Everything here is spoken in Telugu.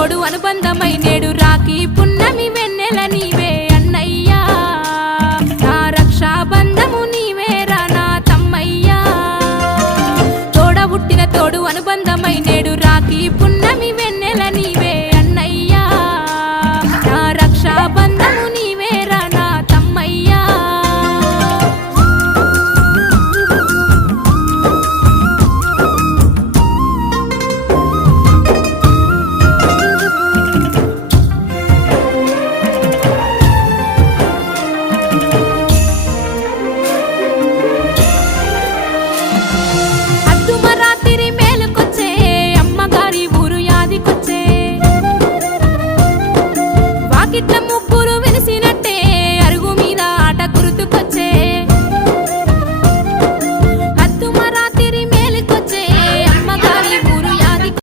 తోడు అనుబంధమై నేడు రాఖీ పున్నమి వెన్నెల నీవే అన్నయ్యా నా రక్షాబంధము నీవేరా నా తమ్మయ్యా తోడ పుట్టిన తోడు అనుబంధమై నేడు రాఖీ పున్నమి